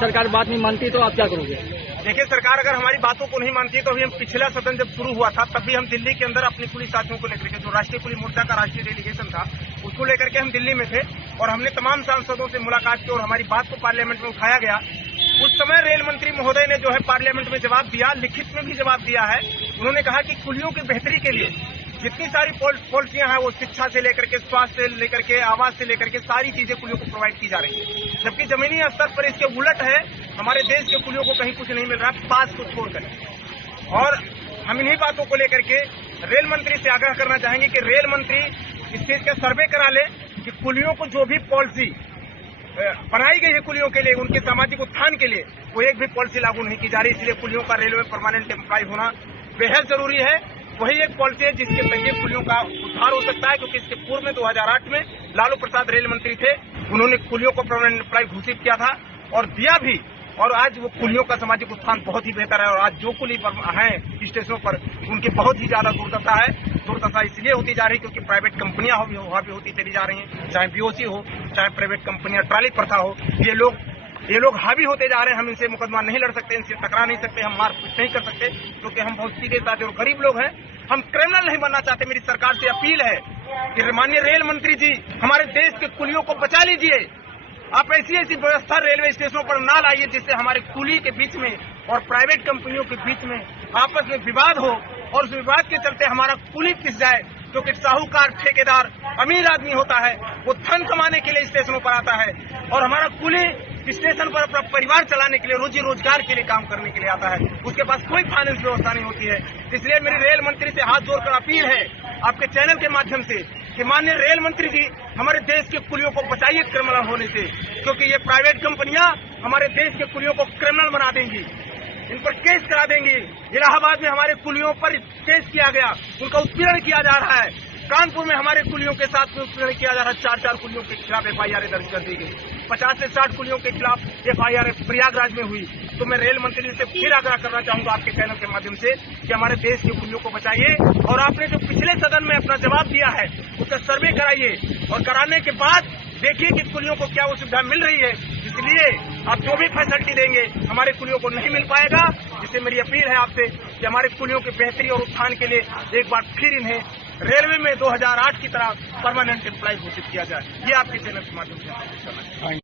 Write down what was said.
सरकार बात नहीं मानती तो आप क्या करोगे? देखिए, सरकार अगर हमारी बातों को नहीं मानती तो अभी हम पिछला सदन जब शुरू हुआ था तब भी हम दिल्ली के अंदर अपने पुलिस साथियों को लेकर के, जो राष्ट्रीय पुलिस मोर्चा का राष्ट्रीय डेलीगेशन था, उसको लेकर के हम दिल्ली में थे और हमने तमाम सांसदों से मुलाकात की और हमारी बात को पार्लियामेंट में उठाया गया। उस समय रेल मंत्री महोदय ने जो है पार्लियामेंट में जवाब दिया, लिखित में भी जवाब दिया है। उन्होंने कहा कि कुलियों की बेहतरी के लिए जितनी सारी पॉलिसियां हैं वो शिक्षा से लेकर के, स्वास्थ्य से लेकर के, आवास से लेकर के सारी चीजें कुलियों को प्रोवाइड की जा रही है, जबकि जमीनी स्तर पर इसके उलट है। हमारे देश के कुलियों को कहीं कुछ नहीं मिल रहा, पास को छोड़कर। और हम इन्हीं बातों को लेकर के रेल मंत्री से आग्रह करना चाहेंगे कि रेल मंत्री इस चीज का सर्वे करा ले कि कुलियों को जो भी पॉलिसी बनाई गई है कुलियों के लिए, उनके सामाजिक उत्थान के लिए, वो एक भी पॉलिसी लागू नहीं की जा रही। इसलिए कुलियों का रेलवे में परमानेंट एम्प्लॉय होना बेहद जरूरी है। वही एक पॉलिसी है जिसके जरिए कुलियों का उद्धार हो सकता है, क्योंकि इसके पूर्व में 2008 में लालू प्रसाद रेल मंत्री थे, उन्होंने कुलियों को परमानेंट एम्प्लॉय घोषित किया था और दिया भी। और आज वो कुलियों का सामाजिक उत्थान बहुत ही बेहतर है और आज जो कुली हैं स्टेशनों पर उनकी बहुत ही ज्यादा दुर्दशा है। दुर्दशा इसलिए होती जा रही क्योंकि प्राइवेट कंपनियां भी होती चली जा रही हैं, चाहे बीओसी हो, चाहे प्राइवेट कंपनियां, ट्राली प्रथा हो। ये लोग हावी होते जा रहे हैं। हम इनसे मुकदमा नहीं लड़ सकते, इनसे टकरा नहीं सकते, हम मारपीट नहीं कर सकते, क्योंकि हम बहुत सीधे साधे और गरीब लोग हैं। हम क्रिमिनल नहीं बनना चाहते। मेरी सरकार से अपील है कि माननीय रेल मंत्री जी, हमारे देश के कुलियों को बचा लीजिए। आप ऐसी व्यवस्था रेलवे स्टेशनों पर ना लाइए जिससे हमारे कुली के बीच में और प्राइवेट कंपनियों के बीच में आपस में विवाद हो और उस विवाद के चलते हमारा कुली पिस जाए, क्योंकि साहूकार ठेकेदार अमीर आदमी होता है, वो धन कमाने के लिए स्टेशनों पर आता है और हमारा कुली स्टेशन पर अपना परिवार चलाने के लिए, रोजी रोजगार के लिए काम करने के लिए आता है। उसके पास कोई फाइनेंस व्यवस्था नहीं होती है। इसलिए मेरी रेल मंत्री से हाथ जोड़कर अपील है आपके चैनल के माध्यम से कि माननीय रेल मंत्री जी, हमारे देश के कुलियों को बचाइए क्रिमिनल होने से, क्योंकि ये प्राइवेट कंपनियां हमारे देश के कुलियों को क्रिमिनल बना देंगी, इन पर केस करा देंगी। इलाहाबाद में हमारे कुलियों पर केस किया गया, उनका उत्पीड़न किया जा रहा है। कानपुर में हमारे कुलियों के साथ में उत्पीड़न किया जा रहा है। 4 कुलियों के खिलाफ FIR दर्ज कर दी गई। 50 से 60 कुलियों के खिलाफ FIR प्रयागराज में हुई। तो मैं रेल मंत्री से फिर आग्रह करना चाहूंगा आपके चैनल के माध्यम से कि हमारे देश के कुलियों को बचाइए और आपने जो पिछले सदन में अपना जवाब दिया है उसका सर्वे कराइए और कराने के बाद देखिए कि कुलियों को क्या वो सुविधा मिल रही है। इसलिए आप जो भी फैसिलिटी देंगे हमारे कुलियों को नहीं मिल पाएगा। इससे मेरी अपील है आपसे कि हमारे कुलियों की बेहतरी और उत्थान के लिए एक बार फिर इन्हें रेलवे में 2008 की तरह परमानेंट एम्प्लॉय घोषित किया जाए। ये आपके चैनल के माध्यम से